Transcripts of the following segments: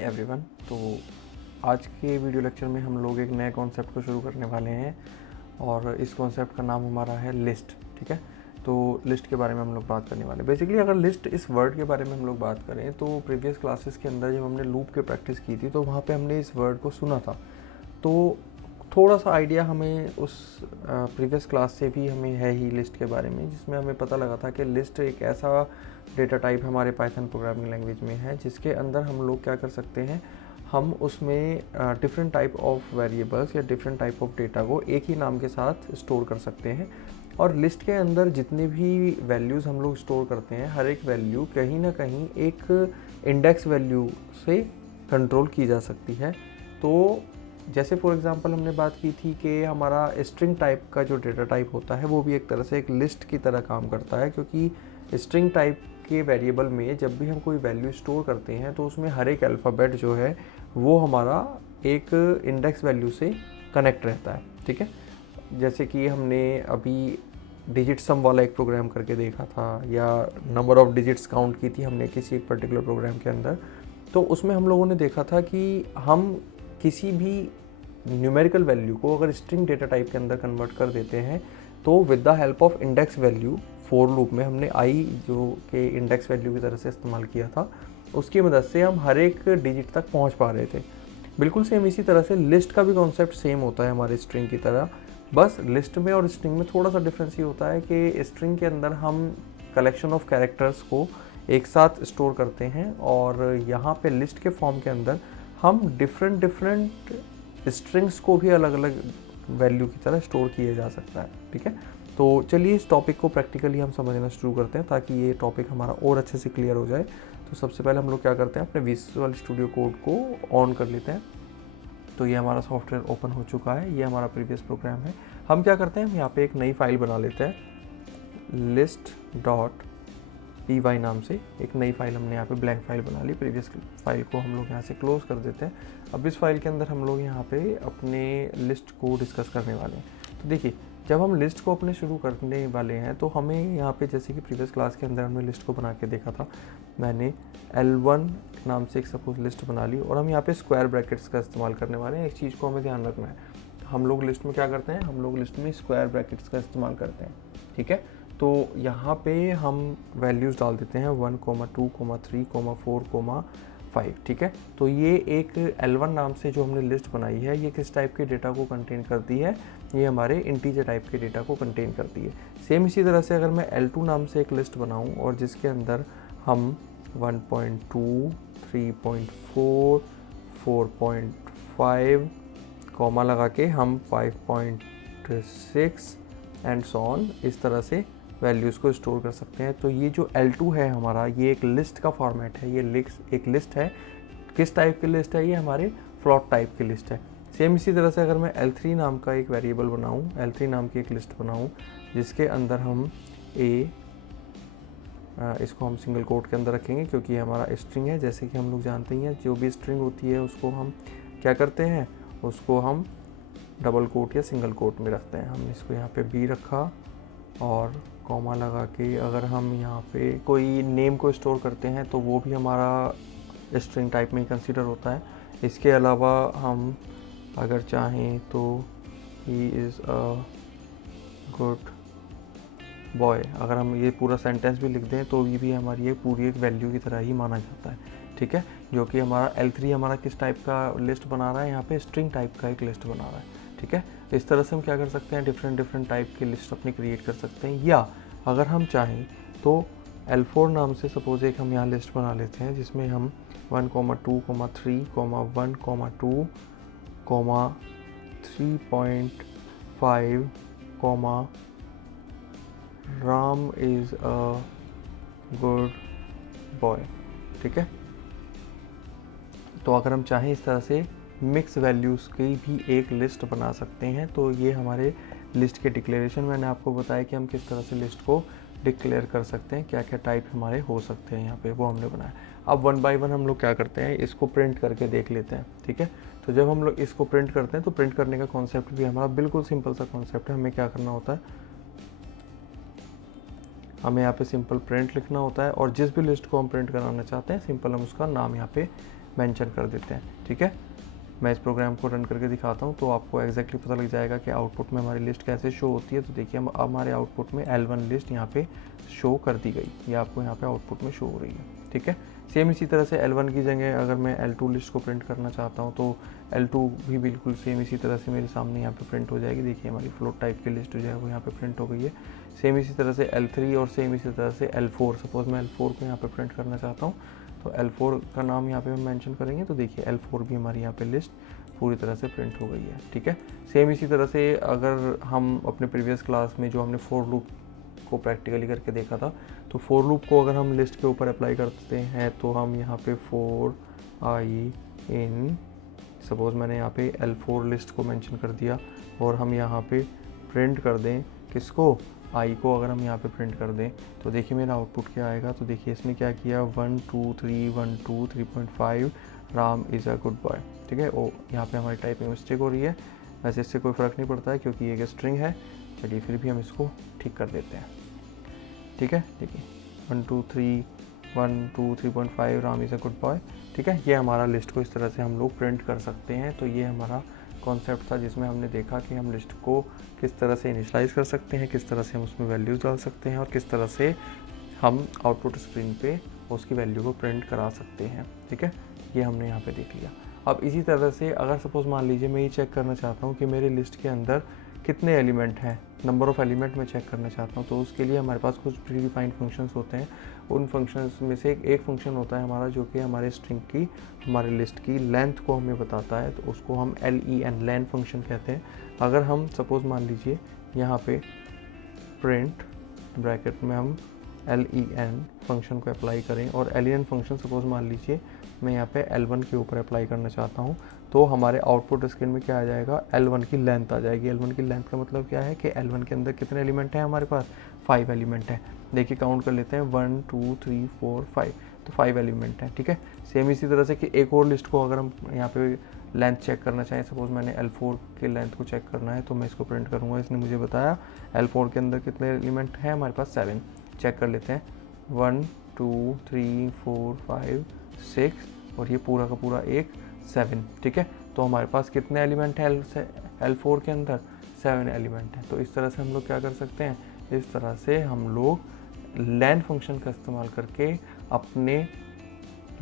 Everyone. तो आज के वीडियो लेक्चर में हम लोग एक नए कॉन्सेप्ट को शुरू करने वाले हैं और इस कॉन्सेप्ट का नाम हमारा है लिस्ट। ठीक है, तो लिस्ट के बारे में हम लोग बात करने वाले हैं। बेसिकली अगर लिस्ट इस वर्ड के बारे में हम लोग बात करें तो प्रीवियस क्लासेस के अंदर जब हमने लूप की प्रैक्टिस की थी तो वहाँ पे हमने इस वर्ड को सुना था। तो थोड़ा सा आइडिया हमें उस प्रीवियस क्लास से भी हमें है ही लिस्ट के बारे में, जिसमें हमें पता लगा था कि लिस्ट एक ऐसा डेटा टाइप हमारे पाइथन प्रोग्रामिंग लैंग्वेज में है जिसके अंदर हम लोग क्या कर सकते हैं, हम उसमें डिफरेंट टाइप ऑफ वेरिएबल्स या डिफरेंट टाइप ऑफ डेटा को एक ही नाम के साथ स्टोर कर सकते हैं। और लिस्ट के अंदर जितने भी वैल्यूज़ हम लोग स्टोर करते हैं, हर एक वैल्यू कहीं ना कहीं एक इंडेक्स वैल्यू से कंट्रोल की जा सकती है। तो जैसे फॉर एग्जांपल हमने बात की थी कि हमारा स्ट्रिंग टाइप का जो डेटा टाइप होता है वो भी एक तरह से एक लिस्ट की तरह काम करता है, क्योंकि स्ट्रिंग टाइप के वेरिएबल में जब भी हम कोई वैल्यू स्टोर करते हैं तो उसमें हर एक अल्फ़ाबेट जो है वो हमारा एक इंडेक्स वैल्यू से कनेक्ट रहता है। ठीक है, जैसे कि हमने अभी डिजिट सम वाला एक प्रोग्राम करके देखा था, या नंबर ऑफ़ डिजिट्स काउंट की थी हमने किसी एक पर्टिकुलर प्रोग्राम के अंदर। तो उसमें हम लोगों ने देखा था कि हम किसी भी न्यूमेरिकल वैल्यू को अगर स्ट्रिंग डेटा टाइप के अंदर कन्वर्ट कर देते हैं तो with the help of index value, for loop में हमने आई जो कि इंडेक्स वैल्यू की तरह से इस्तेमाल किया था, उसकी मदद से हम हर एक डिजिट तक पहुंच पा रहे थे। बिल्कुल सेम इसी तरह से लिस्ट का भी कॉन्सेप्ट सेम होता है हमारे स्ट्रिंग की तरह। बस लिस्ट में और स्ट्रिंग में थोड़ा सा डिफरेंस ये होता है कि स्ट्रिंग के अंदर हम कलेक्शन ऑफ कैरेक्टर्स को एक साथ स्टोर करते हैं और यहाँ पे लिस्ट के फॉर्म के अंदर हम डिफरेंट स्ट्रिंग्स को भी अलग अलग वैल्यू की तरह स्टोर किया जा सकता है। ठीक है, तो चलिए इस टॉपिक को प्रैक्टिकली हम समझना शुरू करते हैं ताकि ये टॉपिक हमारा और अच्छे से क्लियर हो जाए। तो सबसे पहले हम लोग क्या करते हैं, अपने विजुअल स्टूडियो कोड को ऑन कर लेते हैं। तो ये हमारा सॉफ्टवेयर ओपन हो चुका है, ये हमारा प्रीवियस प्रोग्राम है। हम क्या करते हैं, हम यहाँ पे एक नई फाइल बना लेते हैं, list.py नाम से एक नई फाइल हमने यहाँ पे ब्लैंक फाइल बना ली। प्रीवियस फाइल को हम लोग यहाँ से क्लोज कर देते हैं। अब इस फाइल के अंदर हम लोग यहाँ पे अपने लिस्ट को डिस्कस करने वाले हैं। तो देखिए, जब हम लिस्ट को अपने शुरू करने वाले हैं तो हमें यहाँ पे, जैसे कि प्रीवियस क्लास के अंदर हमने लिस्ट को बना के देखा था, मैंने L1 नाम से एक सपोज लिस्ट बना ली और हम यहाँ पे स्क्वायर ब्रैकेट्स का इस्तेमाल करने वाले हैं। एक चीज़ को हमें ध्यान रखना है, हम लोग लिस्ट में क्या करते हैं, हम लोग लिस्ट में स्क्वायर ब्रैकेट्स का इस्तेमाल करते हैं। ठीक है, तो यहाँ पे हम वैल्यूज़ डाल देते हैं 1, 2, 3, 4, 5। ठीक है, तो ये एक L1 नाम से जो हमने लिस्ट बनाई है, ये किस टाइप के डेटा को कंटेन करती है, ये हमारे इंटीजर टाइप के डेटा को कंटेन करती है। सेम इसी तरह से अगर मैं L2 नाम से एक लिस्ट बनाऊं और जिसके अंदर हम 1.2, 3.4, 4.5 कॉमा लगा के हम 5.6 एंड सो ऑन, इस तरह से वैल्यूज़ को स्टोर कर सकते हैं। तो ये जो L2 है हमारा, ये एक लिस्ट का फॉर्मेट है, ये एक लिस्ट है। किस टाइप की लिस्ट है, ये हमारे फ्लोट टाइप की लिस्ट है। सेम इसी तरह से अगर मैं L3 नाम का एक वेरिएबल बनाऊं, L3 नाम की एक लिस्ट बनाऊं जिसके अंदर हम इसको हम सिंगल कोट के अंदर रखेंगे क्योंकि ये हमारा स्ट्रिंग है। जैसे कि हम लोग जानते हैं जो भी स्ट्रिंग होती है उसको हम क्या करते हैं, उसको हम डबल कोट या सिंगल कोट में रखते हैं। हमने इसको यहाँ पे B रखा और कॉमा लगा के अगर हम यहाँ पे कोई नेम को स्टोर करते हैं तो वो भी हमारा स्ट्रिंग टाइप में ही कंसीडर होता है। इसके अलावा हम अगर चाहें तो he is a good boy, अगर हम ये पूरा सेंटेंस भी लिख दें तो ये भी हमारी ये पूरी एक वैल्यू की तरह ही माना जाता है। ठीक है, जो कि हमारा L3 हमारा किस टाइप का लिस्ट बना रहा है, यहाँ पे स्ट्रिंग टाइप का एक लिस्ट बना रहा है। ठीक है, इस तरह से हम क्या कर सकते हैं, डिफरेंट टाइप की लिस्ट अपनी क्रिएट कर सकते हैं। या अगर हम चाहें तो L4 नाम से सपोज एक हम यहाँ लिस्ट बना लेते हैं जिसमें हम 1, 2, 3, 1, 2, 3.5, Ram is a good boy. ठीक है, तो अगर हम चाहें इस तरह से मिक्स वैल्यूज़ की भी एक लिस्ट बना सकते हैं। तो ये हमारे लिस्ट के डिक्लेरेशन, मैंने आपको बताया कि हम किस तरह से लिस्ट को डिक्लेयर कर सकते हैं, क्या क्या टाइप हमारे हो सकते हैं, यहाँ पे वो हमने बनाया। अब 1 बाय 1 हम लोग क्या करते हैं, इसको प्रिंट करके देख लेते हैं। ठीक है, तो जब हम लोग इसको प्रिंट करते हैं तो प्रिंट करने का कॉन्सेप्ट भी हमारा बिल्कुल सिंपल सा कॉन्सेप्ट है। हमें क्या करना होता है, हमें यहाँ पे सिंपल प्रिंट लिखना होता है और जिस भी लिस्ट को हम प्रिंट कराना चाहते हैं सिंपल हम उसका नाम यहाँ पे मेंशन कर देते हैं। ठीक है, मैं इस प्रोग्राम को रन करके दिखाता हूँ तो आपको एग्जैक्टली पता लग जाएगा कि आउटपुट में हमारी लिस्ट कैसे शो होती है। तो देखिए हम हमारे आउटपुट में L1 लिस्ट यहाँ पे शो कर दी गई, ये आपको यहाँ पे आउटपुट में शो हो रही है। ठीक है, सेम इसी तरह से L1 की जगह अगर मैं L2 लिस्ट को प्रिंट करना चाहता हूँ तो L2 भी बिल्कुल सेम इसी तरह से मेरे सामने यहाँ पे प्रिंट हो जाएगी। देखिए हमारी फ्लोट टाइप की लिस्ट जो है वो यहाँ पे प्रिंट हो गई है। सेम इसी तरह से L3 और सेम इसी तरह से L4, सपोज मैं L4 को यहाँ पे प्रिंट करना चाहता हूँ तो L4 का नाम यहाँ पे हम मेंशन करेंगे। तो देखिए L4 भी हमारी यहाँ पे लिस्ट पूरी तरह से प्रिंट हो गई है। ठीक है, सेम इसी तरह से अगर हम अपने प्रीवियस क्लास में जो हमने फॉर लूप को प्रैक्टिकली करके देखा था, तो फॉर लूप को अगर हम लिस्ट के ऊपर अप्लाई करते हैं तो हम यहाँ पे फॉर आई इन, सपोज मैंने यहाँ पे L4 लिस्ट को मेंशन कर दिया और हम यहाँ पे प्रिंट कर दें किसको, आई को अगर हम यहाँ पे प्रिंट कर दें तो देखिए मेरा आउटपुट क्या आएगा। तो देखिए इसने क्या किया, 1 2 3 1 2 3.5 Ram is a good boy. ठीक है, ओ यहाँ पे हमारी टाइपिंग मिस्टेक हो रही है, वैसे इससे कोई फ़र्क नहीं पड़ता है क्योंकि ये एक स्ट्रिंग है। चलिए फिर भी हम इसको ठीक कर देते हैं। ठीक है, देखिए 1 2 3 1 2 3.5 Ram is a good boy. ठीक है, ये हमारा लिस्ट को इस तरह से हम लोग प्रिंट कर सकते हैं। तो ये हमारा कॉन्सेप्ट था जिसमें हमने देखा कि हम लिस्ट को किस तरह से इनिशलाइज कर सकते हैं, किस तरह से हम उसमें वैल्यूज़ डाल सकते हैं और किस तरह से हम आउटपुट स्क्रीन पे उसकी वैल्यू को प्रिंट करा सकते हैं। ठीक है, ये हमने यहाँ पे देख लिया। अब इसी तरह से अगर सपोज मान लीजिए मैं ये चेक करना चाहता हूँ कि मेरे लिस्ट के अंदर कितने एलिमेंट हैं, नंबर ऑफ़ एलिमेंट मैं चेक करना चाहता हूँ, तो उसके लिए हमारे पास कुछ प्री डिफाइंड फंक्शंस होते हैं। उन फंक्शंस में से एक फंक्शन होता है हमारा जो कि हमारे स्ट्रिंग की, हमारे लिस्ट की लेंथ को हमें बताता है, तो उसको हम len लेन फंक्शन कहते हैं। अगर हम सपोज मान लीजिए यहाँ पे प्रिंट ब्रैकेट में हम len फंक्शन को अप्लाई करें और len फंक्शन सपोज मान लीजिए मैं यहाँ पे L1 के ऊपर अप्लाई करना चाहता हूँ, तो हमारे आउटपुट स्क्रीन में क्या आ जाएगा, L1 की लेंथ आ जाएगी। L1 की लेंथ का मतलब क्या है कि L1 के अंदर कितने एलिमेंट हैं हमारे पास, 5 एलिमेंट हैं। देखिए काउंट कर लेते हैं 1 2 3 4 5, तो 5 एलिमेंट हैं। ठीक है, सेम इसी तरह से कि एक और लिस्ट को अगर हम यहाँ पे लेंथ चेक करना चाहें, सपोज मैंने L4 के लेंथ को चेक करना है तो मैं इसको प्रिंट करूँगा। इसने मुझे बताया L4 के अंदर कितने एलिमेंट हैं हमारे पास, 7। चेक कर लेते हैं 1 2 3 4 5 6 और ये पूरा का पूरा एक 7। ठीक है, तो हमारे पास कितने एलिमेंट हैं L4 के अंदर, 7 एलिमेंट हैं। तो इस तरह से हम लोग क्या कर सकते हैं, इस तरह से हम लोग लेन फंक्शन का इस्तेमाल करके अपने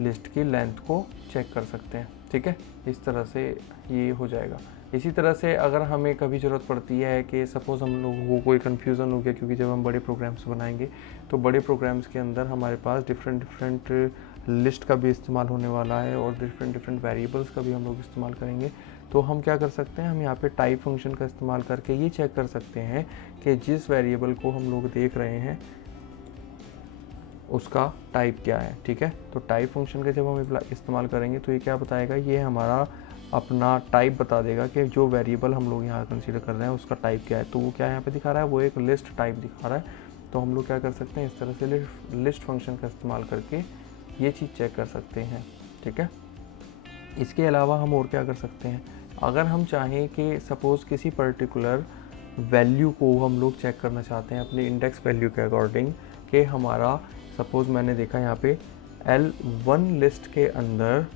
लिस्ट की लेंथ को चेक कर सकते हैं। ठीक है, इस तरह से ये हो जाएगा। इसी तरह से अगर हमें कभी ज़रूरत पड़ती है कि सपोज़ हम लोगों को कोई कन्फ्यूज़न हो गया, क्योंकि जब हम बड़े प्रोग्राम्स बनाएंगे तो बड़े प्रोग्राम्स के अंदर हमारे पास डिफरेंट लिस्ट का भी इस्तेमाल होने वाला है और डिफरेंट वेरिएबल्स का भी हम लोग इस्तेमाल करेंगे। तो हम क्या कर सकते हैं, हम यहाँ पे टाइप फंक्शन का इस्तेमाल करके ये चेक कर सकते हैं कि जिस वेरिएबल को हम लोग देख रहे हैं उसका टाइप क्या है। ठीक है, तो टाइप फंक्शन का जब हम इस्तेमाल करेंगे तो ये क्या बताएगा, ये हमारा अपना टाइप बता देगा कि जो वेरिएबल हम लोग यहाँ कंसीडर कर रहे हैं उसका टाइप क्या है। तो वो क्या यहाँ पे दिखा रहा है, वो एक लिस्ट टाइप दिखा रहा है। तो हम लोग क्या कर सकते हैं, इस तरह से लिस्ट फंक्शन का इस्तेमाल करके ये चीज़ चेक कर सकते हैं। ठीक है, इसके अलावा हम और क्या कर सकते हैं, अगर हम चाहें कि सपोज़ किसी पर्टिकुलर वैल्यू को हम लोग चेक करना चाहते हैं अपने इंडेक्स वैल्यू के अकॉर्डिंग, कि हमारा सपोज़ मैंने देखा यहाँ पे L1 लिस्ट के अंदर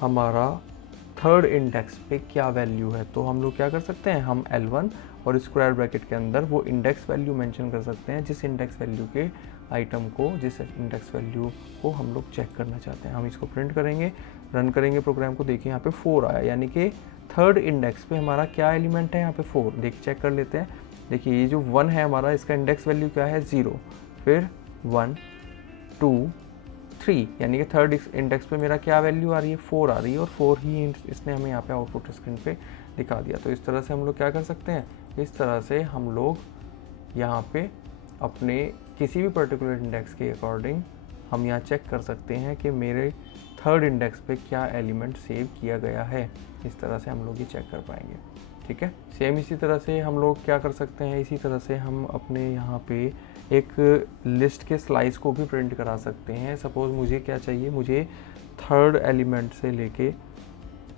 हमारा थर्ड इंडेक्स पे क्या वैल्यू है, तो हम लोग क्या कर सकते हैं, हम L1 और स्क्वायर ब्रैकेट के अंदर वो इंडेक्स वैल्यू मेंशन कर सकते हैं जिस इंडेक्स वैल्यू के आइटम को, जिस इंडेक्स वैल्यू को हम लोग चेक करना चाहते हैं। हम इसको प्रिंट करेंगे, रन करेंगे प्रोग्राम को। देखिए यहाँ पे 4 आया, यानी कि थर्ड इंडेक्स पे हमारा क्या एलिमेंट है यहाँ पे 4। देखिए चेक कर लेते हैं। देखिए ये जो 1 है हमारा, इसका इंडेक्स वैल्यू क्या है, 0, फिर 1 2 3, यानी कि थर्ड इंडेक्स पे मेरा क्या वैल्यू आ रही है, 4 आ रही है और 4 ही इसने हमें यहाँ पे आउटपुट स्क्रीन पे दिखा दिया। तो इस तरह से हम लोग क्या कर सकते हैं, इस तरह से हम लोग यहाँ पे अपने किसी भी पर्टिकुलर इंडेक्स के अकॉर्डिंग हम यहाँ चेक कर सकते हैं कि मेरे थर्ड इंडेक्स पे क्या एलिमेंट सेव किया गया है। इस तरह से हम लोग ये चेक कर पाएंगे। ठीक है, सेम इसी तरह से हम लोग क्या कर सकते हैं, इसी तरह से हम अपने यहाँ पे एक लिस्ट के स्लाइस को भी प्रिंट करा सकते हैं। सपोज़ मुझे क्या चाहिए, मुझे थर्ड एलिमेंट से लेके,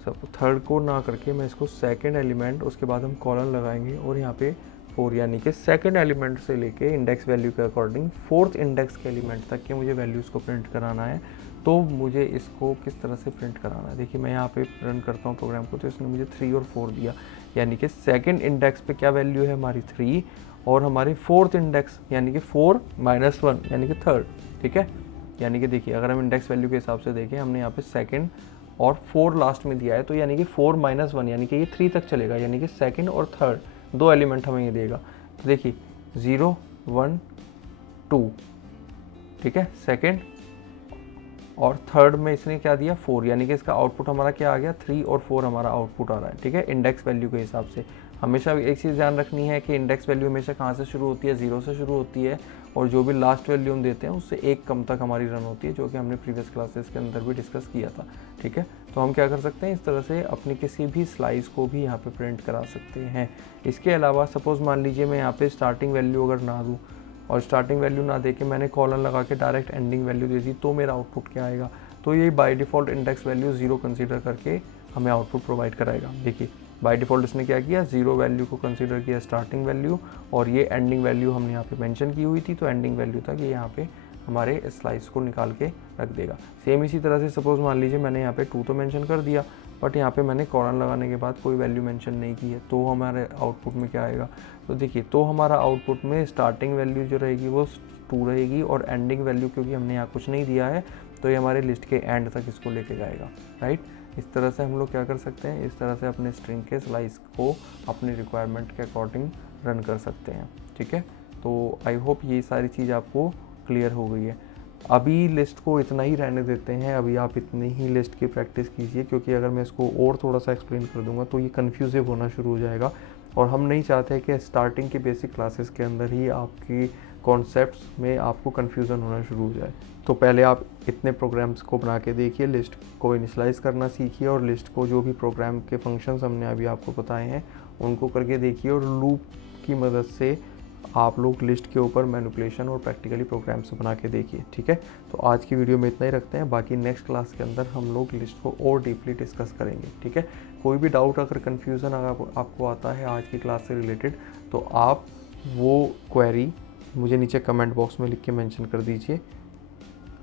सब थर्ड को ना करके मैं इसको सेकंड एलिमेंट, उसके बाद हम कॉलन लगाएंगे और यहाँ पे 4, यानी कि सेकंड एलिमेंट से लेके इंडेक्स वैल्यू के अकॉर्डिंग फोर्थ इंडेक्स के एलिमेंट तक के मुझे वैल्यूज़ को प्रिंट कराना है। तो मुझे इसको किस तरह से प्रिंट कराना है। देखिए मैं यहाँ पे रन करता हूँ प्रोग्राम को, तो इसने मुझे 3 और 4 दिया, यानी कि सेकंड इंडेक्स पे क्या वैल्यू है हमारी 3 और हमारी फोर्थ इंडेक्स यानी कि 4 - 1 यानी कि थर्ड। ठीक है, यानी कि देखिए अगर हम इंडेक्स वैल्यू के हिसाब से देखें, हमने यहाँ पे सेकंड और 4 लास्ट में दिया है, तो यानी कि 4 - 1 यानी कि ये 3 तक चलेगा, यानी कि सेकंड और थर्ड 2 एलिमेंट हमें ये देगा। तो देखिए 0 1 2, ठीक है, सेकंड और थर्ड में इसने क्या दिया 4, यानी कि इसका आउटपुट हमारा क्या आ गया 3 और 4 हमारा आउटपुट आ रहा है। ठीक है, इंडेक्स वैल्यू के हिसाब से हमेशा एक चीज़ ध्यान रखनी है कि इंडेक्स वैल्यू हमेशा कहाँ से शुरू होती है, 0 से शुरू होती है, और जो भी लास्ट वैल्यू हम देते हैं उससे 1 कम तक हमारी रन होती है, जो कि हमने प्रीवियस क्लासेस के अंदर भी डिस्कस किया था। ठीक है, तो हम क्या कर सकते हैं, इस तरह से अपनी किसी भी स्लाइस को भी यहाँ पे प्रिंट करा सकते हैं। इसके अलावा सपोज मान लीजिए मैं यहाँ पे स्टार्टिंग वैल्यू अगर ना दूँ और स्टार्टिंग वैल्यू ना दे के मैंने कॉलन लगा के डायरेक्ट एंडिंग वैल्यू दे दी, तो मेरा आउटपुट क्या आएगा, तो ये by default index value 0 consider करके हमें आउटपुट प्रोवाइड कराएगा। देखिए बाय डिफ़ॉल्ट इसने क्या किया, 0 वैल्यू को कंसीडर किया स्टार्टिंग वैल्यू, और ये एंडिंग वैल्यू हमने यहाँ पे मेंशन की हुई थी, तो एंडिंग वैल्यू तक ये यहाँ पे हमारे स्लाइस को निकाल के रख देगा। सेम इसी तरह से सपोज मान लीजिए मैंने यहाँ पे 2 तो मेंशन कर दिया, बट यहाँ पे मैंने कॉलन लगाने के बाद कोई वैल्यू मेंशन नहीं की है, तो हमारे आउटपुट में क्या आएगा, तो देखिए तो हमारा आउटपुट में स्टार्टिंग वैल्यू जो रहेगी वो 2 रहेगी, और एंडिंग वैल्यू क्योंकि हमने यहाँ कुछ नहीं दिया है तो ये हमारे लिस्ट के एंड तक इसको लेके जाएगा। राइट, इस तरह से हम लोग क्या कर सकते हैं, इस तरह से अपने स्ट्रिंग के स्लाइस को अपनी रिक्वायरमेंट के अकॉर्डिंग रन कर सकते हैं। ठीक है, तो आई होप ये सारी चीज़ आपको क्लियर हो गई है। अभी लिस्ट को इतना ही रहने देते हैं, अभी आप इतनी ही लिस्ट की प्रैक्टिस कीजिए, क्योंकि अगर मैं इसको और थोड़ा सा एक्सप्लेन कर दूंगा तो ये कन्फ्यूजिव होना शुरू हो जाएगा, और हम नहीं चाहते कि स्टार्टिंग के बेसिक क्लासेस के अंदर ही आपकी कॉन्सेप्ट्स में आपको कन्फ्यूज़न होना शुरू हो जाए। तो पहले आप इतने प्रोग्राम्स को बना के देखिए, लिस्ट को इनिशलाइज करना सीखिए, और लिस्ट को जो भी प्रोग्राम के फंक्शंस हमने अभी आपको बताए हैं उनको करके देखिए, और लूप की मदद से आप लोग लिस्ट के ऊपर मैनिपुलेशन और प्रैक्टिकली प्रोग्राम्स बना के देखिए। ठीक है, तो आज की वीडियो में इतना ही रखते हैं, बाकी नेक्स्ट क्लास के अंदर हम लोग लिस्ट को और डीपली डिस्कस करेंगे। ठीक है, कोई भी डाउट अगर कन्फ्यूज़न अगर आपको आता है आज की क्लास से रिलेटेड, तो आप वो क्वेरी मुझे नीचे कमेंट बॉक्स में लिख के मेंशन कर दीजिए,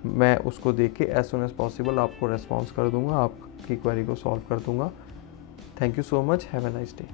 मैं उसको देख के एज सुन एज पॉसिबल आपको रेस्पॉन्स कर दूंगा, आपकी क्वेरी को सॉल्व कर दूंगा। Thank you so much, have a nice day.